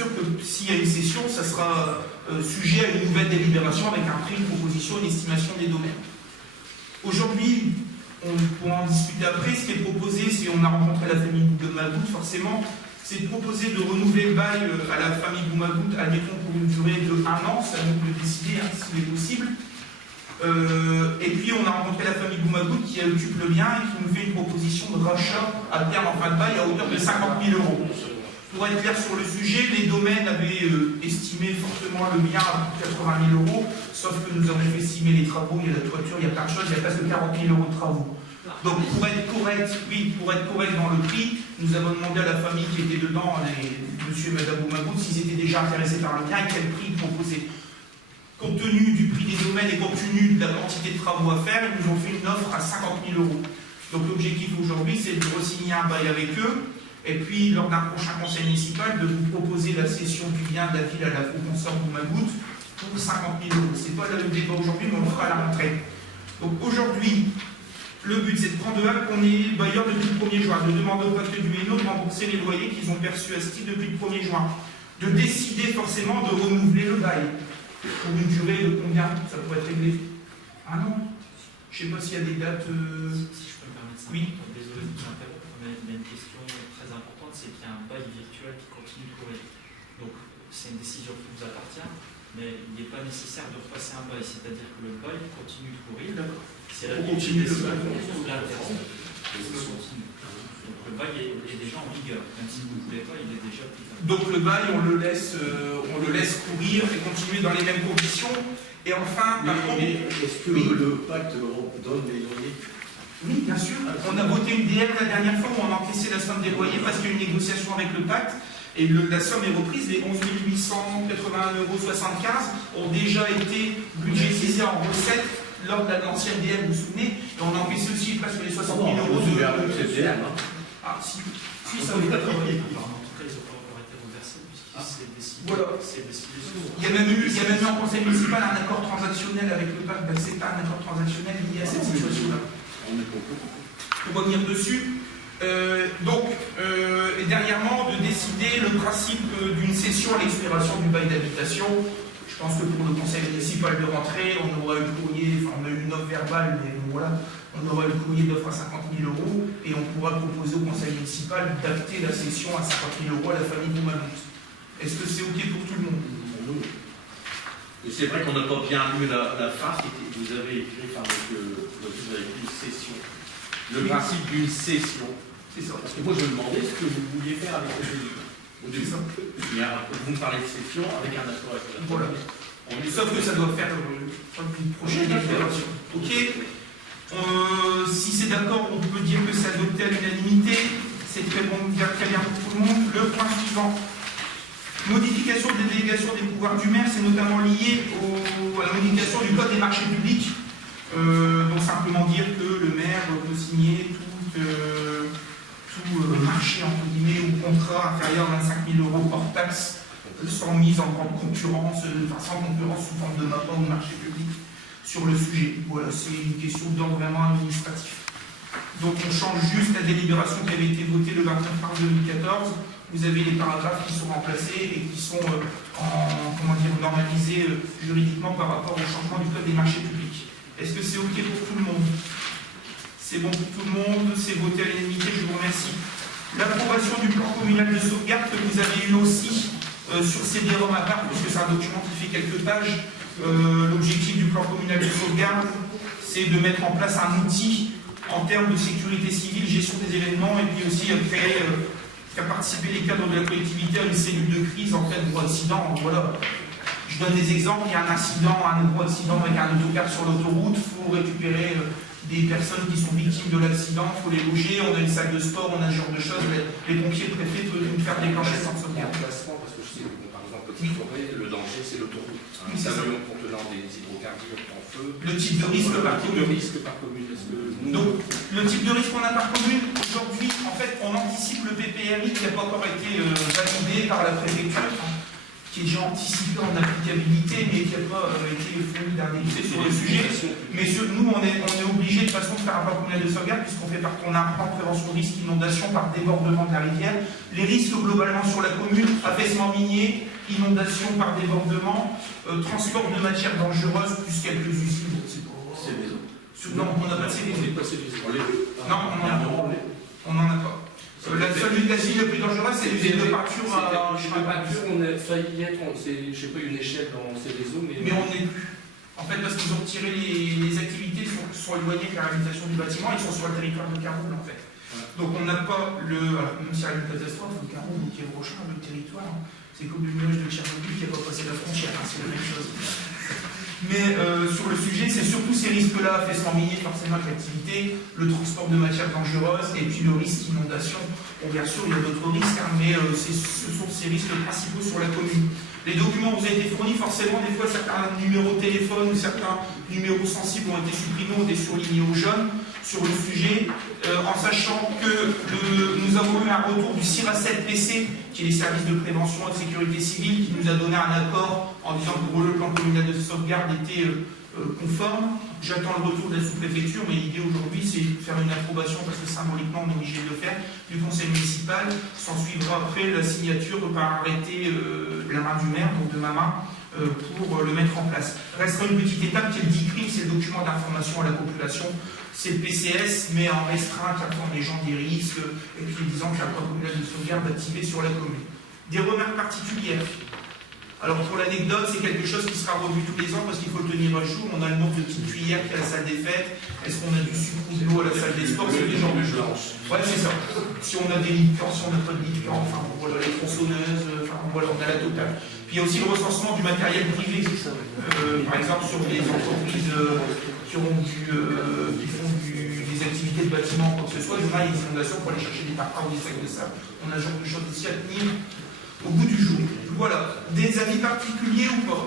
sûr que s'il y a une cession, ça sera sujet à une nouvelle délibération avec un prix, une proposition, une estimation des domaines. Aujourd'hui, on pourra en discuter après. Ce qui est proposé, c'est on a rencontré la famille Boumagout, forcément, c'est de proposer de renouveler le bail à la famille Boumagout, admettons pour une durée de 1 an, ça nous peut décider s'il est possible. Et puis on a rencontré la famille Boumagout qui occupe le bien et qui nous fait une proposition de rachat à terme en fin de bail à hauteur de 50 000 €. Pour être clair sur le sujet, les domaines avaient estimé fortement le bien à 80 000 €, sauf que nous avons fait estimer les travaux, il y a la toiture, il y a plein de choses, il y a presque 40 000 € de travaux. Donc pour être correct, oui, pour être correct dans le prix, nous avons demandé à la famille qui était dedans, monsieur et madame Boumagout, s'ils étaient déjà intéressés par le bien et quel prix ils proposaient. Compte tenu du prix des domaines et compte tenu de la quantité de travaux à faire, ils nous ont fait une offre à 50 000 €. Donc l'objectif aujourd'hui, c'est de re-signer un bail avec eux, et puis lors d'un prochain conseil municipal, de vous proposer la cession du bien de la ville à la consort Boumagout pour 50 000 €. Ce n'est pas le débat aujourd'hui, mais on le fera à la rentrée. Donc aujourd'hui, le but, c'est de prendre acte qu'on est bailleur depuis le 1er juin, de demander au pacte du Hainaut de rembourser les loyers qu'ils ont perçus à ce titre depuis le 1er juin, de décider forcément de renouveler le bail. Pour une durée de combien ça pourrait être réglé? 1 an. Je ne sais pas s'il y a des dates. Si je peux me permettre ça. Oui. Désolé de vous interrompre, mais il y a une question très importante, c'est qu'il y a un bail virtuel qui continue de courir. Donc c'est une décision qui vous appartient, mais il n'est pas nécessaire de repasser un bail, c'est-à-dire que le bail continue de courir. C'est la continue le bail. Donc le bail est déjà en vigueur, même si vous ne voulez pas, il est déjà applicable. Donc le bail, on le laisse courir et continuer dans les mêmes conditions. Et enfin, par contre. Est-ce que le pacte donne les loyers? Oui, bien sûr. On a voté une DR la dernière fois où on a encaissé la somme des loyers parce qu'il y a eu une négociation avec le pacte. Et la somme est reprise, les 11 881,75 € ont déjà été budgétisés en recettes lors de l'ancienne DR, vous vous souvenez, et on a encaissé aussi presque les 60 000 € de... Ah, si, ça va être travaillé. En tout cas, ils n'ont pas encore été reversés, puisque c'est décidé. Voilà. C'est décidé. Il y a même eu en conseil municipal un accord transactionnel avec le pacte, c'est pas un accord transactionnel lié à cette situation-là. Pour revenir dessus, et dernièrement, de décider le principe d'une cession à l'expiration du bail d'habitation. Je pense que pour le conseil municipal de rentrée, on aura eu le courrier, enfin on a eu une offre verbale, mais voilà, on aura eu le courrier d'offre à 50 000 € et on pourra proposer au conseil municipal d'acter la cession à 50 000 € à la famille Boumagout. Est-ce que c'est OK pour tout le monde? Et c'est vrai qu'on n'a pas bien lu la phrase que vous avez écrite avec une cession. Le principe d'une cession. C'est ça. Parce que moi je me demandais ce que vous vouliez faire avec le pays. C'est ça. Vous me parlez de cession avec un accord avec la Voilà. Sauf que ça doit faire une prochaine délibération. OK. Si c'est d'accord, on peut dire que c'est adopté à l'unanimité. C'est très bien pour tout le monde. Le point suivant. Modification des délégations des pouvoirs du maire, c'est notamment lié à la modification du code des marchés publics. Donc simplement dire que le maire peut signer tout marché entre guillemets ou contrat inférieur à 25 000 € hors taxe, sans mise en grande concurrence, sans concurrence sous forme de mapping ou de marché public sur le sujet. Voilà, c'est une question d'ordre vraiment administratif. Donc on change juste la délibération qui avait été votée le 29 mars 2014. Vous avez les paragraphes qui sont remplacés et qui sont normalisés juridiquement par rapport au changement du code des marchés publics. Est-ce que c'est OK pour tout le monde? C'est bon pour tout le monde, c'est voté à l'unanimité, je vous remercie. L'approbation du plan communal de sauvegarde que vous avez eu aussi sur CD-ROM à part, puisque c'est un document qui fait quelques pages. L'objectif du plan communal de sauvegarde, c'est de mettre en place un outil en termes de sécurité civile, gestion des événements, et puis aussi faire participer les cadres de la collectivité à une cellule de crise en cas de gros accident. Voilà. Je donne des exemples, il y a un accident, un gros accident avec un autocar sur l'autoroute, il faut récupérer des personnes qui sont victimes de l'accident, il faut les loger, on a une salle de sport, on a ce genre de choses, les pompiers, le préfet peuvent nous faire déclencher sans sauvegarde. Parce que je sais, par exemple, Petite Forêt, le danger c'est l'autoroute. Un camion contenant des hydrocarbures en feu. Le type de risque par commune. Donc, le type de risque qu'on a par commune, aujourd'hui, en fait, on anticipe le PPRI qui n'a pas encore été validé par la préfecture. qui est déjà anticipé en applicabilité, mais qui n'a pas été fourni d'un décret sur le sujet. Mais nous, on est obligé de toute façon de faire un parc communal de sauvegarde, puisqu'on fait partie, on a un plan de prévention de risque d'inondation par débordement de la rivière. Les risques globalement sur la commune, affaissement minier, inondation par débordement, transport de matières dangereuses, plus quelques usines. C'est des eaux. Non, on n'a pas de CDZ. Non, on n'en a pas. La seule la cible la plus dangereuse, c'est l'usine de peinture à peinture, on a failli y être, je sais pas, une échelle dans ces réseaux, mais on n'est plus. En fait, parce qu'ils ont retiré les activités sont éloignées de la réhabilitation du bâtiment, ils sont sur le territoire de Carouble en fait. Ouais. Donc on n'a pas même s'il y a une catastrophe, le Carouble qui est prochain, le territoire, c'est comme le nuage de Tchernobyl qui n'a pas passé la frontière, hein, c'est la même chose. Mais sur le sujet, c'est surtout ces risques-là, affaissement minier, forcément avec l'activité, le transport de matières dangereuses, et puis le risque inondation. Bon, bien sûr, il y a d'autres risques, hein, mais ce sont ces risques principaux sur la commune. Les documents vous ont été fournis, forcément, des fois, certains numéros de téléphone ou certains numéros sensibles ont été supprimés, ont été surlignés aux jeunes sur le sujet, en sachant que nous avons eu un retour du CIRA7 PC, qui est les services de prévention et de sécurité civile, qui nous a donné un accord en disant que pour le plan communal de sauvegarde était conforme. J'attends le retour de la sous-préfecture, mais l'idée aujourd'hui, c'est de faire une approbation, parce que symboliquement, on est obligé de le faire, du conseil municipal. S'en suivra après la signature par arrêté de la main du maire, donc de ma main, pour le mettre en place. Restera une petite étape qui est le DICRIM, c'est le document d'information à la population. C'est le PCS, mais en restreint, qui informe les gens des risques, et puis disant que la plan communal de sauvegarde activé sur la commune. Des remarques particulières. Alors pour l'anecdote, c'est quelque chose qui sera revu tous les ans parce qu'il faut le tenir à jour. On a le nombre de petites cuillères qu'il y a à la salle des fêtes. Est-ce qu'on a du sucre ou de l'eau à la salle des sports? C'est des gens de choses. Ouais, c'est ça. Si on a des lit de camp, si on n'a pas de lit de camp, enfin voilà, les tronçonneuses, enfin voilà, on a la totale. Puis il y a aussi le recensement du matériel privé. Par exemple, sur les entreprises qui font des activités de bâtiment, quoi que ce soit, il y en a des inondations pour aller chercher des parpaings ou des sacs de sable. On a ce genre de choses aussi à tenir au bout du jour. Voilà. Des avis particuliers ou pas?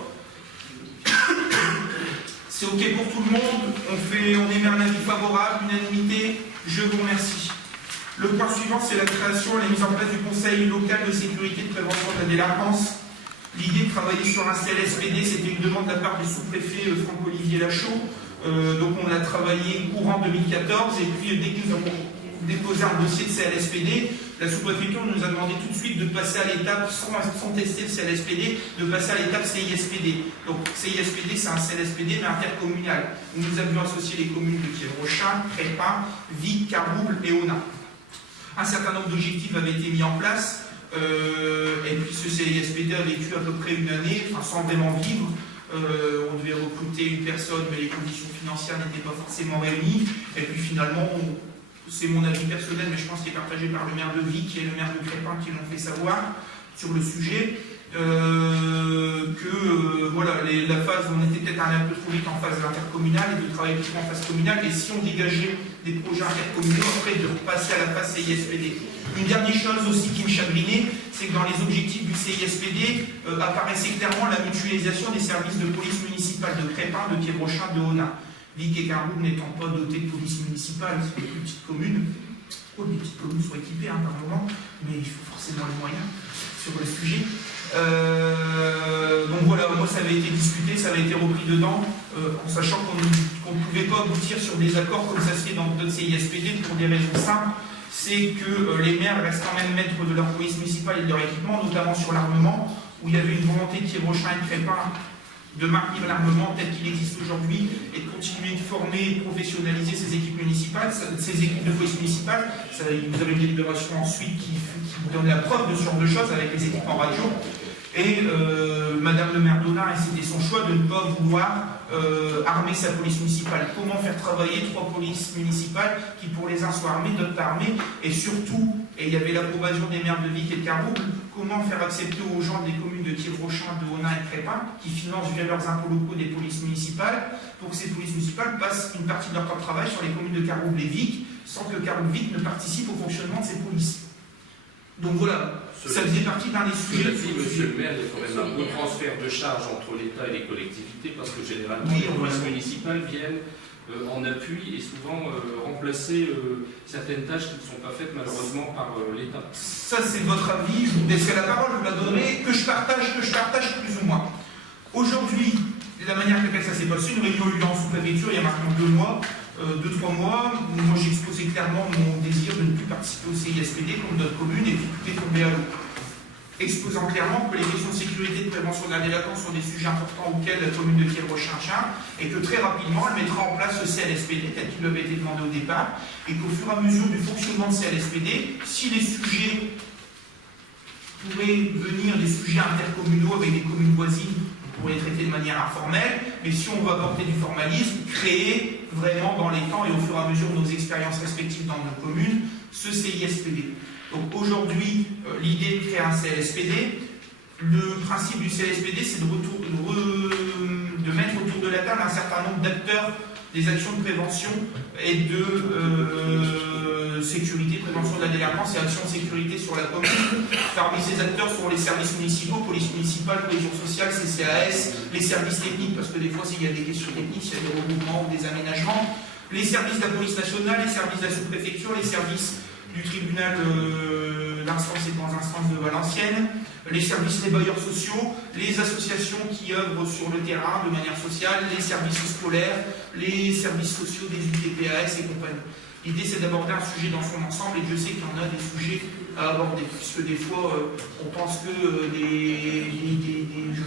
C'est OK pour tout le monde. On émet un avis favorable, unanimité. Je vous remercie. Le point suivant, c'est la création et la mise en place du Conseil local de sécurité et de prévention de la délinquance. L'idée de travailler sur un CLSPD, c'était une demande de la part du sous-préfet Franck-Olivier Lachaud. Donc on a travaillé courant 2014 et puis dès que nous avons déposé un dossier de CLSPD, la sous-préfecture nous a demandé tout de suite de passer à l'étape, sans tester le CLSPD, de passer à l'étape CISPD. Donc CISPD, c'est un CLSPD mais intercommunal. Nous avions associé les communes de Kievrechin, Crépin, Vic, Carouble et Ona. Un certain nombre d'objectifs avaient été mis en place, et puis ce CISPD a vécu à peu près une année, enfin, sans vraiment vivre. On devait recruter une personne, mais les conditions financières n'étaient pas forcément réunies. Et puis finalement, c'est mon avis personnel, mais je pense qu'il est partagé par le maire de Vic et le maire de Crépin qui l'ont fait savoir sur le sujet, voilà, la phase, on était peut-être un peu trop vite en phase intercommunale et de travailler plutôt en phase communale. Et si on dégageait des projets intercommunaux, après de repasser à la phase CISPD. Une dernière chose aussi qui me chagrinait, c'est que dans les objectifs du CISPD apparaissait clairement la mutualisation des services de police municipale de Crépin, de Kievrechin, de Ona. Vic et Carouble n'étant pas dotés de police municipale, c'est des plus petites communes. Les petites communes sont équipées par moment, mais il faut forcément les moyens sur le sujet. Donc voilà, moi ça avait été discuté, ça avait été repris dedans, en sachant qu'on ne pouvait pas aboutir sur des accords comme ça se fait dans d'autres CISPD pour des raisons simples. C'est que les maires restent quand même maîtres de leur police municipale et de leur équipement, notamment sur l'armement, où il y avait une volonté de Kievrechin et de Crépin de maintenir l'armement tel qu'il existe aujourd'hui et de continuer de former et de professionnaliser ces équipes municipales, ces équipes de police municipale. Vous avez une délibération ensuite qui donne la preuve de ce genre de choses avec les équipes en radio. Et Madame le maire d'Ona, et c'était son choix de ne pas vouloir armer sa police municipale. Comment faire travailler 3 polices municipales qui pour les uns soient armées, d'autres pas armées, et surtout, et il y avait l'approbation des maires de Vic et de Carouble, comment faire accepter aux gens des communes de Kievrechin, de Ona et de Crépin, qui financent via leurs impôts locaux des polices municipales, pour que ces polices municipales passent une partie de leur temps de travail sur les communes de Carouble et Vic, sans que Carouble-Vic ne participe au fonctionnement de ces polices. Donc voilà, ça faisait partie d'un des sujets. Monsieur le maire, il y a quand même un beau transfert de charges entre l'État et les collectivités, parce que généralement, les polices municipales viennent en appui et souvent remplacer certaines tâches qui ne sont pas faites malheureusement par l'État. Ça, c'est votre avis, je vous laisserai la parole, je vous la donnerai, que je partage plus ou moins. Aujourd'hui, la manière avec laquelle ça s'est passé, une réunion a eu lieu en sous-préfecture il y a maintenant 2-3 mois. Moi, j'ai exposé clairement mon désir de ne plus participer au CISPD comme d'autres communes, et puis tout est tombé à l'eau. Exposant clairement que les questions de sécurité et de prévention de la délinquance sont des sujets importants auxquels la commune de Kievre-Rochin tient, et que très rapidement, elle mettra en place le CLSPD tel qu'il avait été demandé au départ, et qu'au fur et à mesure du fonctionnement de CLSPD, si les sujets pourraient venir des sujets intercommunaux avec des communes voisines, on pourrait les traiter de manière informelle, mais si on veut apporter du formalisme, créer vraiment dans les temps et au fur et à mesure de nos expériences respectives dans nos communes, ce CISPD. Donc aujourd'hui, l'idée de créer un CLSPD, le principe du CLSPD, c'est de mettre autour de la table un certain nombre d'acteurs des actions de prévention et de sécurité, prévention de la délinquance et actions de sécurité sur la commune. Parmi ces acteurs sont les services municipaux, police municipale, cohésion sociale, CCAS, les services techniques, parce que des fois, s'il y a des questions techniques, il y a des regroupements ou des aménagements, les services de la police nationale, les services de la sous-préfecture, les services du tribunal d'instance et grandes instances de Valenciennes, les services des bailleurs sociaux, les associations qui œuvrent sur le terrain de manière sociale, les services scolaires, les services sociaux des UTPAS et compagnie. L'idée, c'est d'aborder un sujet dans son ensemble, et je sais qu'il y en a des sujets à aborder, puisque des fois, on pense que je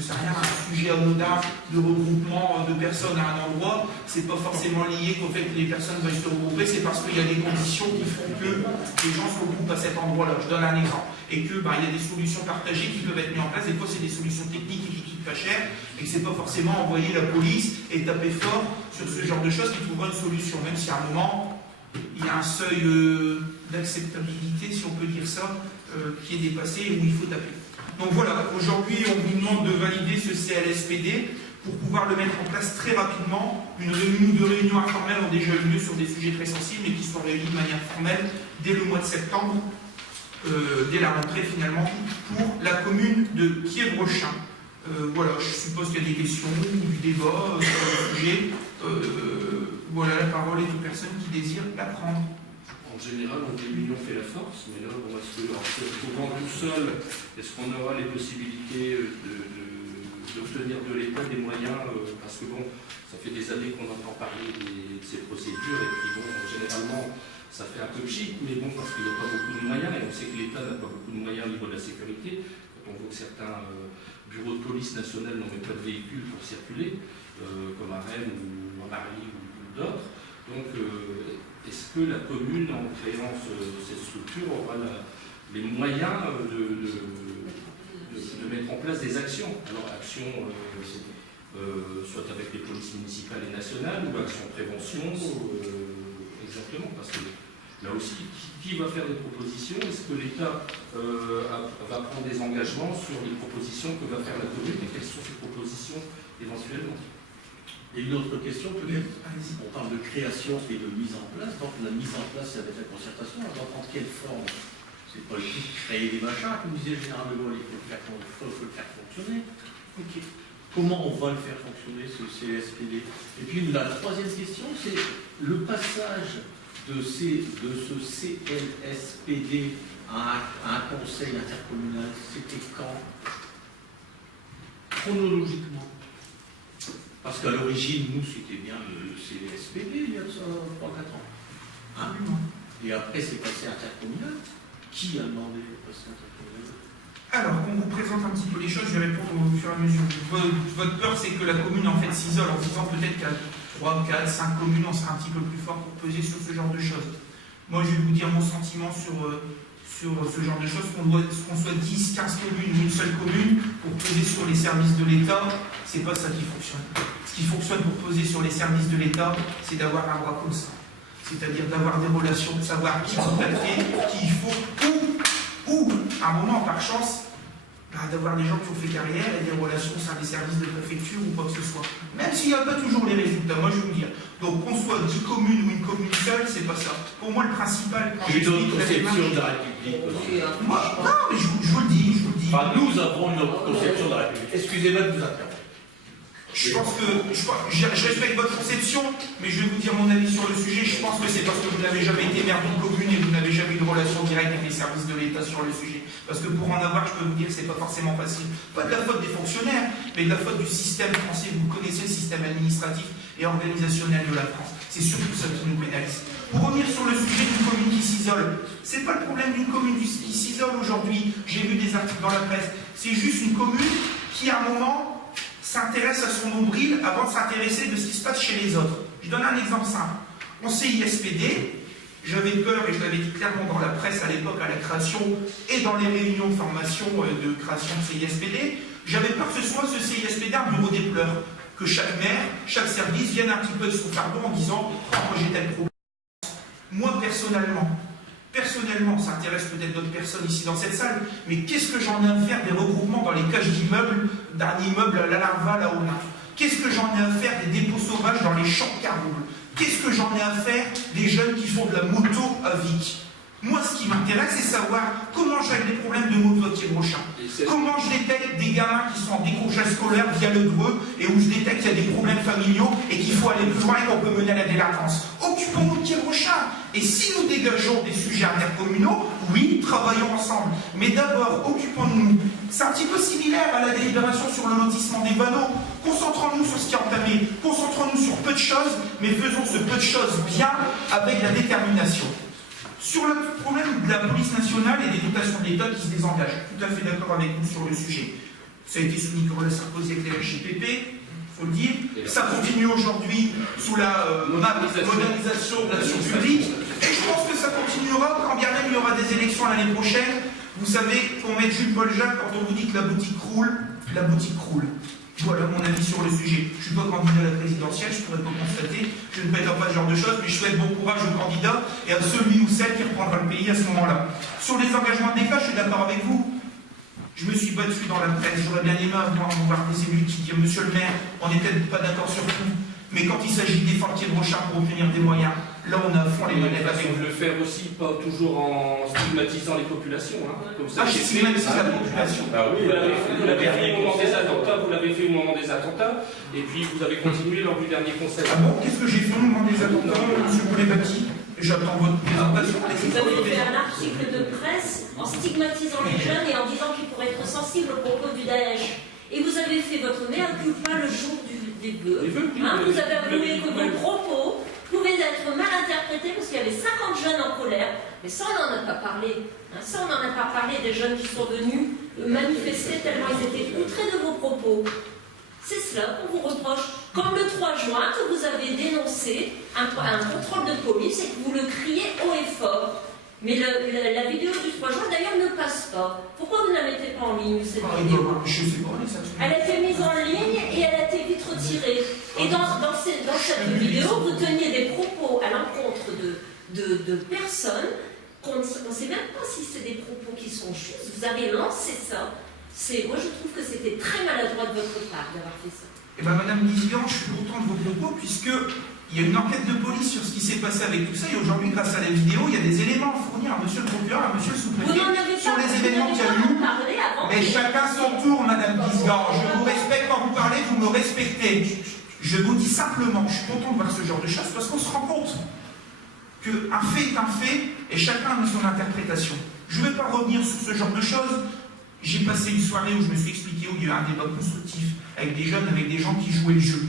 sais rien, un sujet anodin de regroupement de personnes à un endroit, c'est pas forcément lié qu'au fait que les personnes veuillent se regrouper, c'est parce qu'il y a des conditions qui font que les gens se regroupent à cet endroit-là. Je donne un exemple. Et que il y a des solutions partagées qui peuvent être mises en place. Des fois, c'est des solutions techniques et qui coûtent pas cher, et que c'est pas forcément envoyer la police et taper fort sur ce genre de choses qui trouvera une solution, même si à un moment, il y a un seuil d'acceptabilité, si on peut dire ça, qui est dépassé et où il faut taper. Donc voilà, aujourd'hui, on vous demande de valider ce CLSPD pour pouvoir le mettre en place très rapidement. Une réunion ou deux réunions informelles ont déjà eu lieu sur des sujets très sensibles, mais qui sont réunis de manière formelle dès le mois de septembre, dès la rentrée finalement, pour la commune de Kievre-Rochin. Voilà, je suppose qu'il y a des questions ou du débat sur le sujet. Voilà, la parole est aux personnes qui désirent la prendre. En général, on dit l'union fait la force, mais là, bon, est-ce que souvent tout seul, est-ce qu'on aura les possibilités d'obtenir de l'État des moyens parce que bon, ça fait des années qu'on entend parler de ces procédures, et puis bon, généralement, ça fait un peu chic, mais bon, parce qu'il n'y a pas beaucoup de moyens, et on sait que l'État n'a pas beaucoup de moyens au niveau de la sécurité. Quand on voit que certains bureaux de police nationale n'ont même pas de véhicules pour circuler, comme à Rennes ou en Paris ou d'autres. Donc, est-ce que la commune, en créant cette structure, aura les moyens de mettre en place des actions? Alors, actions soit avec les polices municipales et nationales, ou actions prévention, exactement, parce que là aussi, qui va faire des propositions? Est-ce que l'État va prendre des engagements sur les propositions que va faire la commune, et quelles sont ces propositions éventuellement? Et une autre question, peut-être, on parle de création et de mise en place. Donc la mise en place, c'est avec la concertation. Elle doit prendre quelle forme? C'est pas le tout de créer des machins, comme disait le général de Gaulle, il faut le faire fonctionner. Okay. Comment on va le faire fonctionner, ce CLSPD? Et puis la troisième question, c'est le passage de ce CLSPD à un conseil intercommunal, c'était quand? Chronologiquement. Parce qu'à l'origine, nous, c'était bien le CLSPD il y a 3-4 ans. Hein? Et après, c'est passé intercommunal. Qui a demandé de passer intercommunal? Alors, qu'on vous présente un petit peu les choses, je vais répondre au fur et à mesure. Votre peur, c'est que la commune, en fait, s'isole en disant peut-être qu'à 3, 4, 5 communes, on sera un petit peu plus fort pour peser sur ce genre de choses. Moi, je vais vous dire mon sentiment sur ce genre de choses, qu'on soit 10, 15 communes ou une seule commune, pour peser sur les services de l'État, c'est pas ça qui fonctionne. Ce qui fonctionne pour peser sur les services de l'État, c'est d'avoir un bras comme ça. C'est-à-dire d'avoir des relations, de savoir qui contacter, qui il faut, ou, à un moment, par chance, d'avoir des gens qui ont fait carrière et des relations au sein des services de préfecture ou quoi que ce soit. Même s'il n'y a pas toujours les résultats, moi je vais vous dire. Donc qu'on soit 10 communes ou une commune seule, c'est pas ça. Pour moi, le principal... J'ai une autre conception de la République. Non, mais je vous le dis, Enfin, nous avons une autre conception de la République. Excusez-moi de vous interrompre. Je pense que, je respecte votre conception, mais je vais vous dire mon avis sur le sujet. Je pense que c'est parce que vous n'avez jamais été maire d'une commune et vous n'avez jamais eu de relation directe avec les services de l'État sur le sujet. Parce que pour en avoir, je peux vous dire que c'est pas forcément facile. Pas de la faute des fonctionnaires, mais de la faute du système français. Vous connaissez le système administratif et organisationnel de la France. C'est surtout ça qui nous pénalise. Pour revenir sur le sujet d'une commune qui s'isole, c'est pas le problème d'une commune qui s'isole aujourd'hui. J'ai vu des articles dans la presse. C'est juste une commune qui, à un moment, s'intéresse à son nombril avant de s'intéresser de ce qui se passe chez les autres. Je donne un exemple simple. En CISPD, j'avais peur, et je l'avais dit clairement dans la presse à l'époque, à la création, et dans les réunions de formation de création de CISPD, j'avais peur que ce soit ce CISPD un bureau des pleurs, que chaque maire, chaque service vienne un petit peu de son fardeau en disant « Oh, moi j'ai tel problème ». Moi, personnellement, ça intéresse peut-être d'autres personnes ici dans cette salle, mais qu'est-ce que j'en ai à faire des regroupements dans les cages d'immeubles, d'un immeuble à la Larva, là au Nain? Qu'est-ce que j'en ai à faire des dépôts sauvages dans les champs de Carouble? Qu'est-ce que j'en ai à faire des jeunes qui font de la moto à Vic? Moi, ce qui m'intéresse, c'est savoir comment je règle les problèmes de moto à Thiers-Brochin. Comment je détecte des gamins qui sont en décrochage scolaire via le Dreux et où je détecte qu'il y a des problèmes familiaux et qu'il faut aller plus loin et qu'on peut mener à la délinquance. Occupons-nous de Thiers-Brochin. Et si nous dégageons des sujets intercommunaux, oui, travaillons ensemble. Mais d'abord, occupons-nous. C'est un petit peu similaire à la délibération sur le lotissement des panneaux. Concentrons-nous sur ce qui est entamé. Concentrons-nous sur peu de choses, mais faisons ce peu de choses bien avec la détermination. Sur le problème de la police nationale et des dotations de l'État qui se désengagent, tout à fait d'accord avec vous sur le sujet. Ça a été sous Nicolas Sarkozy avec les RGPP, il faut le dire. Ça continue aujourd'hui sous la modernisation de l'action publique. Et je pense que ça continuera quand bien même il y aura des élections l'année prochaine. Vous savez qu'on met Jules-Paul Jacques quand on vous dit que la boutique croule, la boutique croule. Voilà mon avis sur le sujet. Je ne suis pas candidat à la présidentielle, je ne pourrais pas constater, je ne prétends pas ce genre de choses, mais je souhaite bon courage au candidat et à celui ou celle qui reprendra le pays à ce moment-là. Sur les engagements d'État, je suis d'accord avec vous. Je me suis battu dans la presse, j'aurais bien aimé voir des élus qui disent « Monsieur le maire, on n'est peut-être pas d'accord sur tout, mais quand il s'agit de défendre Thiers-Brochin pour obtenir des moyens, là on a à fond les manettes avec vous. » Le faire aussi, pas toujours en stigmatisant les populations. Hein, comme ça, je stigmatise la population. Ah oui, vous l'avez fait au moment des attentats, et puis vous avez continué lors du dernier conseil. Ah bon, qu'est-ce que j'ai fait au moment des attentats, monsieur Boulet-Bati? J'attends votre présentation. Vous avez fait un article de presse en stigmatisant les jeunes et en disant qu'ils pourraient être sensibles aux propos du Daesh. Et vous avez fait votre mea culpa le jour des vœux. Vous avez avoué que vos propos pouvaient être mal interprétés parce qu'il y avait 50 jeunes en colère. Mais ça, on n'en a pas parlé. Ça, on n'en a pas parlé des jeunes qui sont venus manifester tellement ils étaient outrés de vos propos. C'est cela qu'on vous reproche. Comme le 3 juin, que vous avez dénoncé un contrôle de police et que vous le criez haut et fort. Mais la vidéo du 3 juin, d'ailleurs, ne passe pas. Pourquoi vous ne la mettez pas en ligne, cette vidéo? Je sais pas, elle a été mise en ligne et elle a été vite retirée. Et dans cette vidéo, vous teniez des propos à l'encontre de personnes qu'on ne sait même pas si c'est des propos qui sont justes. Vous avez lancé ça. Moi, je trouve que c'était très maladroit de votre part d'avoir fait ça. Eh bien, Madame Guizgan, je suis content de vos propos, puisqu'il y a une enquête de police sur ce qui s'est passé avec tout ça, et aujourd'hui, grâce à la vidéo, il y a des éléments à fournir à monsieur le procureur, à monsieur le sous-préfet, sur les événements qu'il y a eu. Mais chacun son tour, Madame Guizgan. Je vous respecte quand vous parlez, vous me respectez. Je vous dis simplement, je suis content de voir ce genre de choses, parce qu'on se rend compte qu'un fait est un fait, et chacun a son interprétation. Je ne vais pas revenir sur ce genre de choses. J'ai passé une soirée où je me suis expliqué, où il y a eu un débat constructif avec des jeunes, avec des gens qui jouaient le jeu.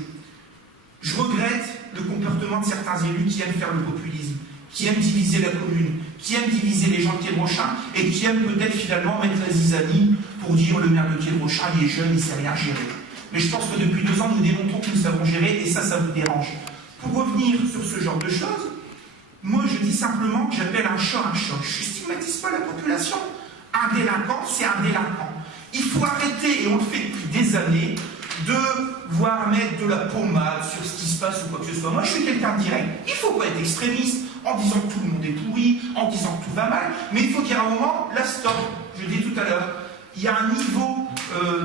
Je regrette le comportement de certains élus qui aiment faire le populisme, qui aiment diviser la commune, qui aiment diviser les gens de Thiers-Brochin et qui aiment peut-être finalement mettre la zizanie pour dire le maire de Thiers-Brochin, il est jeune, il ne sait rien gérer. Mais je pense que depuis 2 ans, nous démontrons que nous savons gérer et ça vous dérange. Pour revenir sur ce genre de choses, moi je dis simplement que j'appelle un chat un chat. Je ne stigmatise pas la population. Un délinquant, c'est un délinquant. Il faut arrêter, et on le fait depuis des années, de voir mettre de la pommade sur ce qui se passe ou quoi que ce soit. Moi, je suis quelqu'un de direct. Il ne faut pas être extrémiste en disant que tout le monde est pourri, en disant que tout va mal, mais il faut dire à un moment, là, stop. Je l'ai dit tout à l'heure, il y a un niveau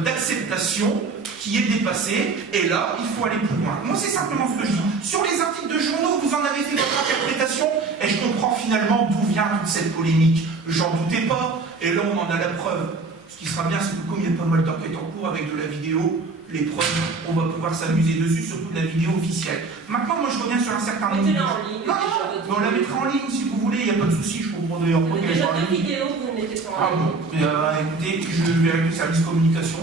d'acceptation qui est dépassé, et là, il faut aller plus loin. Moi, c'est simplement ce que je dis. Sur les articles de journaux, vous en avez fait votre interprétation, et je comprends finalement d'où vient toute cette polémique. J'en doutais pas, et là, on en a la preuve. Ce qui sera bien, c'est que comme il y a pas mal d'enquêtes en cours avec de la vidéo, les preuves, on va pouvoir s'amuser dessus, surtout de la vidéo officielle. Maintenant, moi, je reviens sur un certain nombre de... Mettez-la en ligne. Non, on la mettra en ligne si vous voulez, il n'y a pas de souci, je comprends d'ailleurs pas qu'elle Déjà soit en deux ligne. vidéos, vous ne mettez pas en Ah ligne. bon, écoutez, je vais avec le service communication.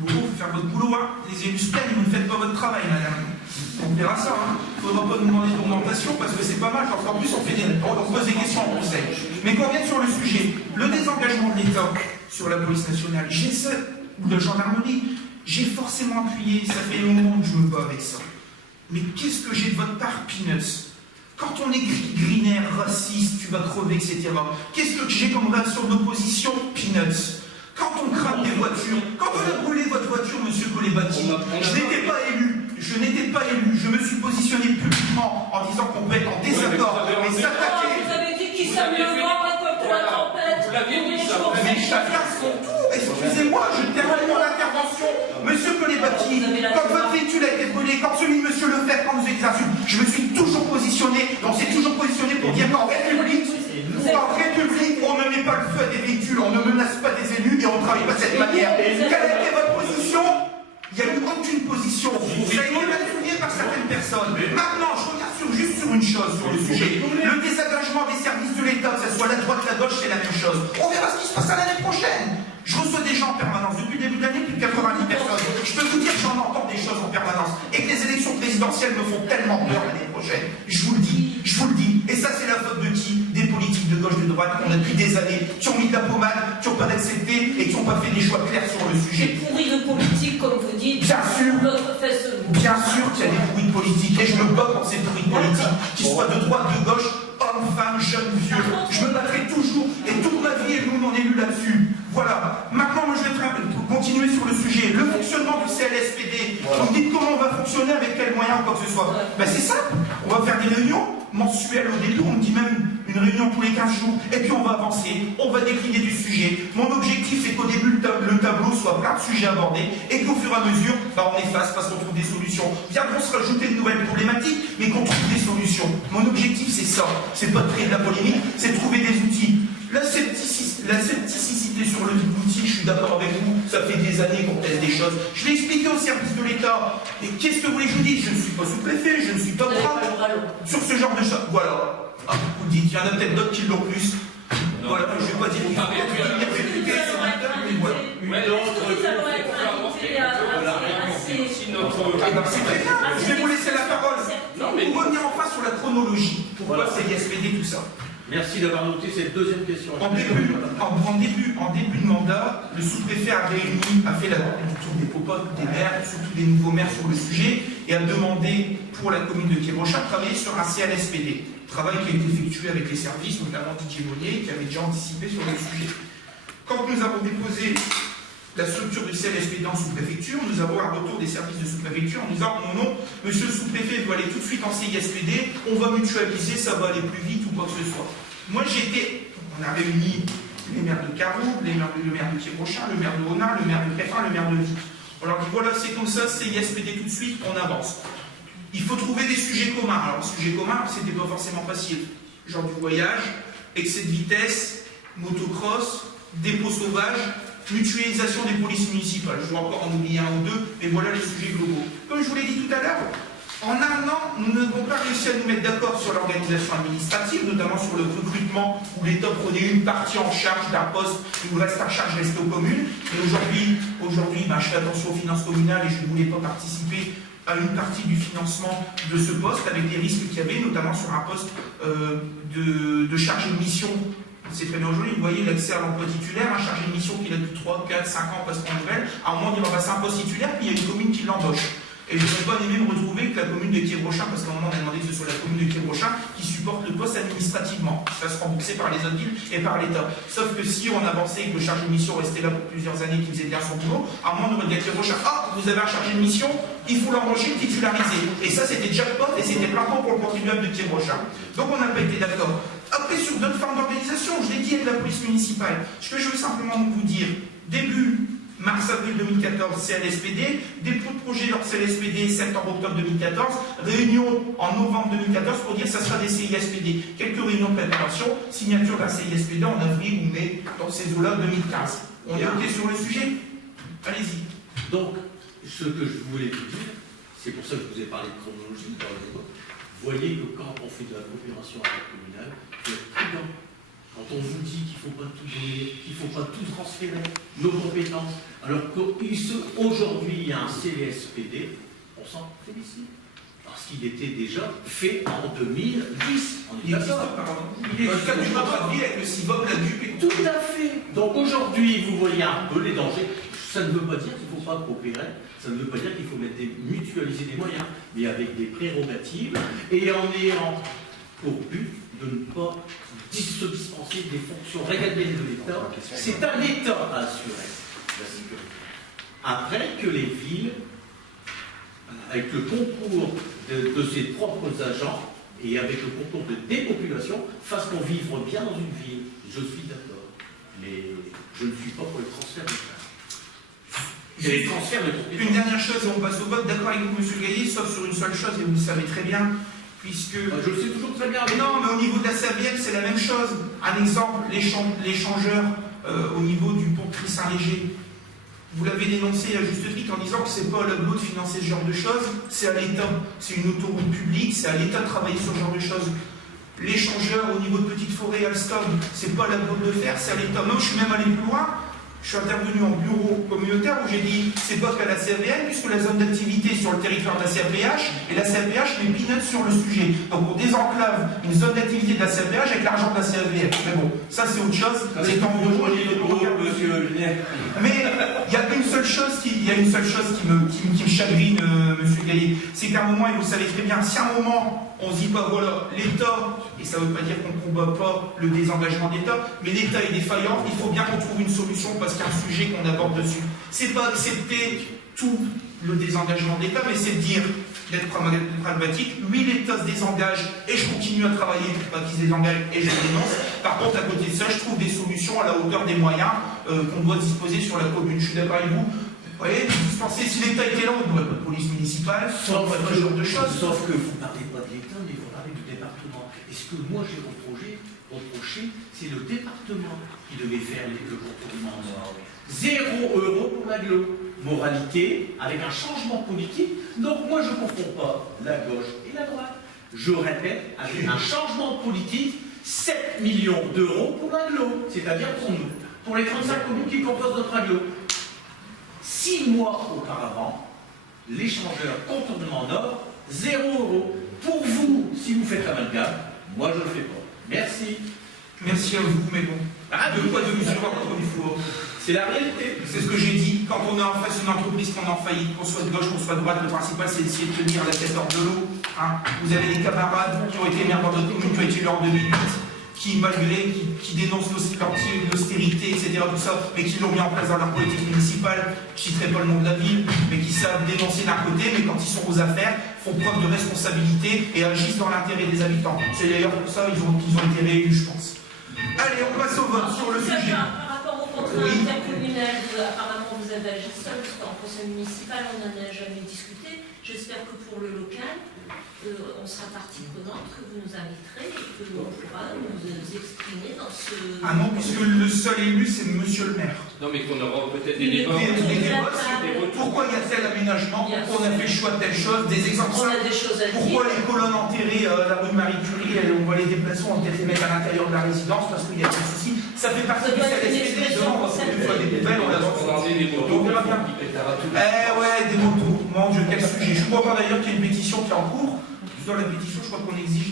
Bon, vous faire votre boulot, hein. Les élus se plaignent, vous ne faites pas votre travail, madame. On verra ça, hein. Il ne faudra pas nous demander d'augmentation parce que c'est pas mal, parce qu'en plus on pose des questions en conseil. Mais qu'on revienne sur le sujet, le désengagement de l'État sur la police nationale, ou de gendarmerie, j'ai forcément appuyé, ça fait longtemps que je me bats avec ça. Mais qu'est-ce que j'ai de votre part, Peanuts? Quand on écrit grinaire, raciste, tu vas crever, etc. Qu'est-ce que j'ai comme réaction d'opposition, Peanuts? Quand on crame des voitures, quand on a brûlé votre voiture, monsieur Colébati, je n'étais pas élu, je me suis positionné publiquement en disant qu'on peut être en désaccord, mais s'attaquer... Vous avez dit qu'il s'aime le vent, récolte la tempête. Vous l'aviez dit, ça. Mais chacun son tour, excusez-moi, je termine mon intervention. Monsieur Colébati, quand votre véhicule a été brûlé, quand celui de monsieur Lefebvre, quand vous êtes insulté, je me suis toujours positionné, on s'est toujours positionné pour dire qu'en République, on ne met pas le feu à des véhicules, on ne menace pas des élus et on ne travaille pas de cette manière. Quelle a été votre position? Il n'y a eu aucune position. Vous avez été manipulé par certaines personnes. Maintenant, je reviens juste sur une chose sur le sujet. Le désengagement des services de l'État, que ce soit la droite, la gauche, c'est la même chose. On verra ce qui se passera l'année prochaine. Je reçois des gens en permanence. Depuis le début de l'année, plus de 90 personnes. Je peux vous dire que j'en entends des choses en permanence. Et que les élections présidentielles me font tellement peur l'année prochaine. Je vous le dis. Et ça, c'est la faute de qui? Des politiques de gauche, de droite, qu'on a depuis des années, qui ont mis de la pommade, qui n'ont pas accepté et qui n'ont pas fait des choix clairs sur le sujet. Des pourris de politique, comme vous dites. Bien sûr. Votre fesse. Bien sûr qu'il y a des pourris de politique. Et je me bats contre ces pourris de politique, qu'ils soient de droite, de gauche, hommes, femmes, jeunes, vieux. Je me battrai toujours. Et toute ma vie, et nous, on est élus là-dessus. Voilà. Maintenant, moi, je vais continuer sur le sujet. Le fonctionnement du CLSPD. Vous me dites comment on va fonctionner, avec quels moyens, quoi que ce soit. Ben, c'est simple. On va faire des réunions mensuelles au début. On me dit même une réunion tous les 15 jours. Et puis, on va avancer. On va décliner du sujet. Mon objectif, c'est qu'au début, le tableau soit plein de sujets abordés. Et qu'au fur et à mesure, on efface parce qu'on trouve des solutions. Viendront se rajouter de nouvelles problématiques, mais qu'on trouve des solutions. Mon objectif, c'est ça. C'est pas de créer de la polémique, c'est de trouver des outils. La scepticité sur l'outil, je suis d'accord avec vous, ça fait des années qu'on teste des choses. Je l'ai expliqué au service de l'État. Et qu'est-ce que vous voulez que je vous dise? Je ne suis pas sous-préfet, je ne suis pas prof sur ce genre de choses. Voilà. Ah, vous dites, il y en a peut-être d'autres qui l'ont plus. Voilà, je ne vais pas dire qu'il faut réputé, c'est mental, mais voilà. C'est très bien, je vais vous laisser la parole. Pour revenir enfin sur la chronologie. Pourquoi c'est ISPD, tout ça? Merci d'avoir noté cette deuxième question. En début de mandat, le sous-préfet a fait le tour des popotes, des maires, surtout des nouveaux maires sur le sujet, et a demandé pour la commune de Quiébrochin de travailler sur un CLSPD. Travail qui a été effectué avec les services, notamment Didier Monnier, qui avait déjà anticipé sur le sujet. Quand nous avons déposé la structure du CLSPD en sous-préfecture, nous avons un retour des services de sous-préfecture en disant non, monsieur le sous-préfet veut aller tout de suite en CISPD, on va mutualiser, ça va aller plus vite ou quoi que ce soit. Moi on a réuni les maires de Caroux, le maire de Quiébrochin, le maire de Honard, le maire de Crépin, le maire de Vic. On leur dit voilà, c'est comme ça, CISPD tout de suite, on avance. Il faut trouver des sujets communs. Alors, sujets communs, c'était pas forcément facile. Genre du voyage, excès de vitesse, motocross, dépôt sauvage, mutualisation des polices municipales. Je vais encore en oublier un ou deux, mais voilà les sujets globaux. Comme je vous l'ai dit tout à l'heure, en un an, nous n'avons pas réussi à nous mettre d'accord sur l'organisation administrative, notamment sur le recrutement, où l'État prenait une partie en charge d'un poste et où le reste en charge restait aux communes. Et aujourd'hui, je fais attention aux finances communales et je ne voulais pas participer à une partie du financement de ce poste, avec des risques qu'il y avait, notamment sur un poste de chargé de mission. C'est très bien aujourd'hui, vous voyez l'accès à l'emploi titulaire, un chargé de mission qui a depuis 3, 4, 5 ans poste en nouvelle, à un moment il va passer un poste titulaire, puis il y a une commune qui l'embauche. Et je n'aurais pas aimé me retrouver que la commune de Quiébrochin, parce qu'à un moment on a demandé que ce soit la commune de Quiébrochin qui supporte le poste administrativement, qui fasse rembourser par les autres villes et par l'État. Sauf que si on avançait et que le chargé de mission restait là pour plusieurs années, qui faisait bien son boulot, à un moment on aurait dit à Quiébrochin, ah, vous avez un chargé de mission, il faut l'embaucher, le titulariser. Et ça c'était jackpot et c'était plein temps pour le contribuable de Quiébrochin. Donc on n'a pas été d'accord. Après, sur d'autres formes d'organisation, je l'ai dit avec la police municipale. Ce que je veux simplement vous dire, début mars-avril 2014, CLSPD, dépôt de projet lors CLSPD, septembre-octobre 2014, réunion en novembre 2014 pour dire que ça sera des CISPD. Quelques réunions de préparation, signature d'un CISPD en avril ou mai, dans ces eaux-là 2015. On est OK sur le sujet? Allez-y. Donc, ce que je voulais vous dire, c'est pour ça que je vous ai parlé de chronologie. Vous voyez que quand on fait de la coopération intercommunale, il faut être prudent. Quand on vous dit qu'il ne faut pas tout donner, qu'il ne faut pas tout transférer, nos compétences, alors qu'aujourd'hui, il y a un CLSPD, on s'en félicite. Parce qu'il était déjà fait en 2010. Il existe, pardon. Il est le cas du contrat de ville avec le CIVOB, la DUP et tout. Tout à fait. Donc aujourd'hui, vous voyez un peu les dangers. Ça ne veut pas dire qu'il ne faut pas coopérer, ça ne veut pas dire qu'il faut mutualiser des moyens, mais avec des prérogatives et en ayant pour but de ne pas se dispenser des fonctions régaliennes de l'État. C'est à l'État à assurer la sécurité. Après que les villes, avec le concours de ses propres agents et avec le concours de dépopulation, fassent qu'on vivre bien dans une ville. Je suis d'accord, mais je ne suis pas pour le transfert de place. Les transferts de compétences. Une dernière chose, et on passe au vote. D'accord avec vous, monsieur Gaillet, sauf sur une seule chose, et vous le savez très bien, puisque... Je le sais toujours très bien. Mais non, mais au niveau de la CAVM, c'est la même chose. Un exemple, l'échangeur au niveau du pont de Trissin-Léger. Vous l'avez dénoncé à juste titre en disant que c'est pas à l'aglo de financer ce genre de choses, c'est à l'État. C'est une autoroute publique, c'est à l'État de travailler sur ce genre de choses. L'échangeur au niveau de Petite Forêt, Alstom, c'est pas à l'aglo de le faire, c'est à l'État. Moi, je suis même allé plus loin. Je suis intervenu en bureau communautaire où j'ai dit c'est pas qu'à la CAVM, puisque la zone d'activité est sur le territoire de la CAPH, et la CAPH met peanuts sur le sujet. Donc on désenclave une zone d'activité de la CAPH avec l'argent de la CAVM. Mais bon, ça c'est autre chose. C'est en bureau, monsieur. Mais il y a une seule chose qui me chagrine, monsieur Gaillet, c'est qu'à un moment, et vous savez très bien, si à un moment on se dit pas voilà, l'État, et ça ne veut pas dire qu'on ne combat pas le désengagement de l'État, mais l'État est défaillant, il faut bien qu'on trouve une solution parce qu'il y a un sujet qu'on aborde dessus. C'est pas accepter tout le désengagement de l'État, mais c'est de dire, d'être pragmatique, oui l'État se désengage et je continue à travailler pour pas qu'il se désengage et je le dénonce. Par contre, à côté de ça, je trouve des solutions à la hauteur des moyens qu'on doit disposer sur la commune. Je suis d'accord avec vous. Vous voyez, vous pensez si l'État était là, on n'aurait pas de police municipale, on n'aurait pas ce genre de choses. Sauf que vous ne parlez pas de l'État, mais vous parlez du département. Et ce que moi j'ai reproché, c'est le département qui devait faire le contournement nord. 0 € pour l'agglo. Moralité, avec un changement politique. Donc moi je ne confonds pas la gauche et la droite. Je répète, avec un changement politique, 7 millions d'euros pour l'agglo. C'est-à-dire pour nous, pour les 35 communes qui composent notre agglo. 6 mois auparavant, l'échangeur contournement nord, 0 €. Pour vous, si vous faites l'amalgame, moi je ne le fais pas. Merci. Merci à vous, mais bon. De quoi de mesure encore une fois. C'est la réalité. C'est ce que j'ai dit. Quand on est en face d'une entreprise qu'on est en faillite, qu'on soit de gauche, qu'on soit de droite, le principal c'est d'essayer de tenir la tête hors de l'eau. Hein. Vous avez des camarades qui ont été maires dans notre commune, qui ont été élus en 2008, qui malgré, qui dénoncent l'austérité, etc., tout ça, mais qui l'ont mis en place dans leur politique municipale, je ne citerai pas le nom de la ville, mais qui savent dénoncer d'un côté, mais quand ils sont aux affaires, font preuve de responsabilité et agissent dans l'intérêt des habitants. C'est d'ailleurs pour ça qu'ils ont été réélus, je pense. Allez, on passe au vote sur le sujet. Par rapport au contrat intercommunal, apparemment vous avez agi seul, parce qu'en conseil municipal, on n'en a jamais discuté. J'espère que pour le local, on sera partie prenante, que vous nous inviterez et que l'on pourra nous exprimer dans ce... Ah non, puisque le seul élu, c'est monsieur le maire. Non, mais qu'on aura peut-être des Mais débats. Pourquoi il y a tel aménagement? Pourquoi on a fait le choix de telle chose? Des exemples On simples. a des choses à dire. Pourquoi les colonnes enterrées à la rue Marie Curie, on va les déplacer, on va peut-être les mettre à l'intérieur de la résidence parce qu'il y a des soucis. Ça fait partie du CLSPD. Demain, on va faire une fois des poubelles, on la vend. des motos qui pètent à tout. Ouais, des motos. Mon Dieu, quel sujet. Je crois d'ailleurs qu'il y a une pétition qui est en cours. Dans la pétition, je crois qu'on exige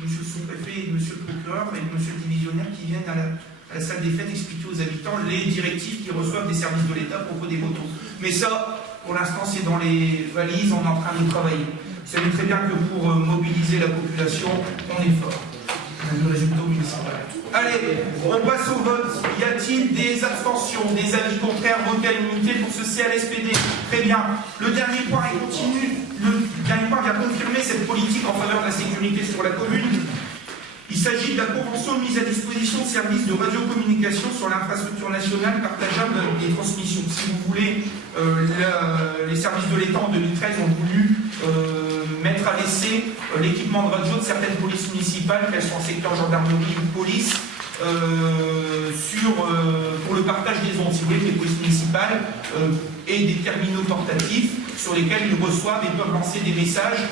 monsieur le sous-préfet, monsieur le procureur et monsieur le divisionnaire qui viennent à la salle des fêtes expliquer aux habitants les directives qu'ils reçoivent des services de l'État à propos des motos. Mais ça, pour l'instant, c'est dans les valises, on est en train de travailler. Vous savez très bien que pour mobiliser la population, on est fort. On a le résultat municipal. Allez, on passe au vote. Y a-t-il des abstentions, des avis contraires, votés à l'unité pour ce CLSPD? Très bien. Le dernier point est continu. Le dernier point vient confirmer cette politique en faveur de la sécurité sur la commune. Il s'agit de la convention de mise à disposition de services de radiocommunication sur l'infrastructure nationale partageable des transmissions. Si vous voulez, les services de l'État en 2013 ont voulu mettre à l'essai l'équipement de radio de certaines polices municipales, qu'elles soient en secteur gendarmerie ou police, pour le partage des ondes, si vous voulez, les polices municipales et des terminaux portatifs sur lesquels ils reçoivent et peuvent lancer des messages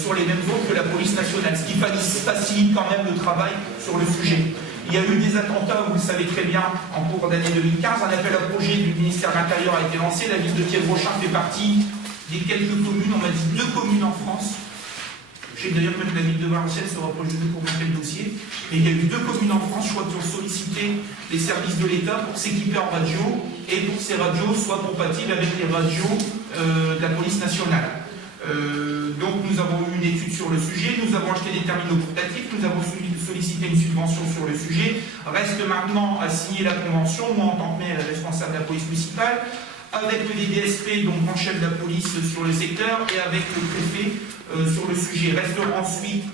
sur les mêmes ondes que la police nationale, ce qui facilite quand même le travail sur le sujet. Il y a eu des attentats, vous le savez très bien, en cours d'année 2015. Un appel à projet du ministère de l'Intérieur a été lancé. La ville de Thièvres-Rochin fait partie des quelques communes, on m'a dit 2 communes en France. Je sais d'ailleurs que la ville de Valenciennes se rapproche de nous pour monter le dossier. Mais il y a eu 2 communes en France, je crois, qui ont sollicité les services de l'État pour s'équiper en radio et pour que ces radios soient compatibles avec les radios de la police nationale. Donc nous avons eu une étude sur le sujet, nous avons acheté des terminaux portatifs, nous avons sollicité une subvention sur le sujet. Reste maintenant à signer la convention, moi en tant que maire et responsable de la police municipale, avec le DDSP, donc grand chef de la police sur le secteur, et avec le préfet sur le sujet. Resteront ensuite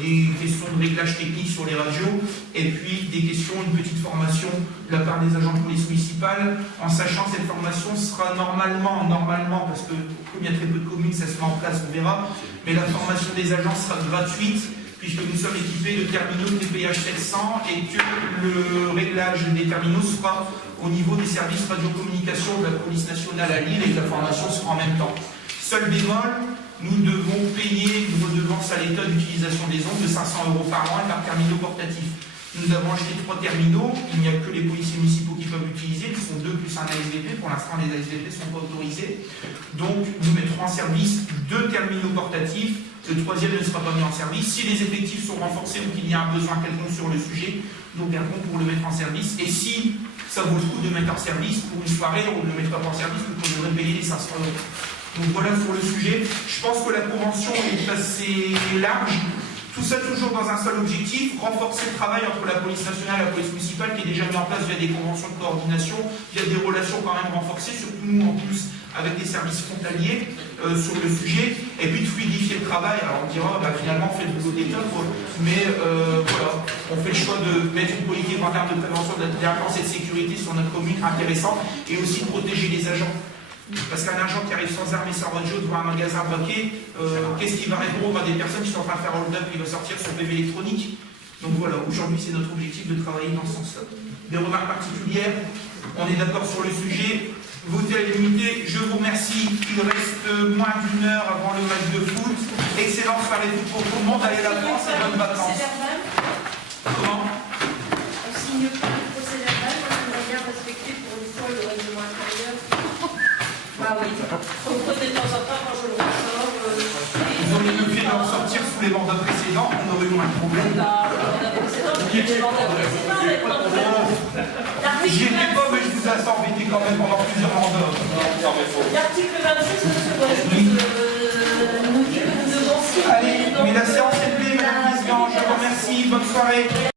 des questions de réglage technique sur les radios, et puis des questions, une petite formation de la part des agents de police municipale, en sachant que cette formation sera normalement, parce que comme il y a très peu de communes, ça se met en place, on verra, mais la formation des agents sera gratuite, puisque nous sommes équipés de terminaux TPH 700 et que le réglage des terminaux sera au niveau des services radiocommunication de la police nationale à Lille et que la formation sera en même temps. Seul bémol, nous devons payer une redevance à l'État d'utilisation des ondes de 500 € par an et par terminaux portatif. Nous avons acheté 3 terminaux, il n'y a que les policiers municipaux qui peuvent l'utiliser, qui sont 2 plus un ASVP, pour l'instant les ASVP ne sont pas autorisés. Donc nous mettrons en service 2 terminaux portatifs, le 3e ne sera pas mis en service. Si les effectifs sont renforcés ou qu'il y a un besoin quelconque sur le sujet, nous regardons pour le mettre en service. Et si ça vaut le coup de mettre en service pour une soirée, on ne le mettra pas en service, nous pourrons payer les 500 €. Donc voilà sur le sujet. Je pense que la convention est assez large. Tout ça toujours dans un seul objectif, renforcer le travail entre la police nationale et la police municipale qui est déjà mis en place via des conventions de coordination, via des relations quand même renforcées, surtout nous en plus avec des services frontaliers sur le sujet, et puis de fluidifier le travail. Alors on dira, finalement on fait le boulot d'État, mais voilà, on fait le choix de mettre une politique en termes de prévention de la délinquance et de sécurité sur notre commune intéressante, et aussi de protéger les agents. Parce qu'un agent qui arrive sans arme et sans radio devant un magasin braqué, qu'est-ce qu'il va répondre à des personnes qui sont en train de faire hold-up, il va sortir son PV électronique. Donc voilà, aujourd'hui c'est notre objectif de travailler dans ce sens-là. Des remarques particulières, on est d'accord sur le sujet, voter à l'unité, je vous remercie, il reste moins d'1 heure avant le match de foot. Excellente soirée pour tout le monde, allez à la France et bonnes vacances. Comment ? On signe pas le procès verbal, moi j'aimerais bien respecter pour une fois le règlement intérieur. Ah oui, contre de temps en temps quand je le ressors. Vous auriez le fait d'en sortir sous les mandats précédents, on aurait eu un problème. Les mandats précédents, c'était les mandats précédents, mais pas J'y étais pas, mais je vous ai embêté quand même pendant plusieurs mandats. L'article 26, monsieur Boisy.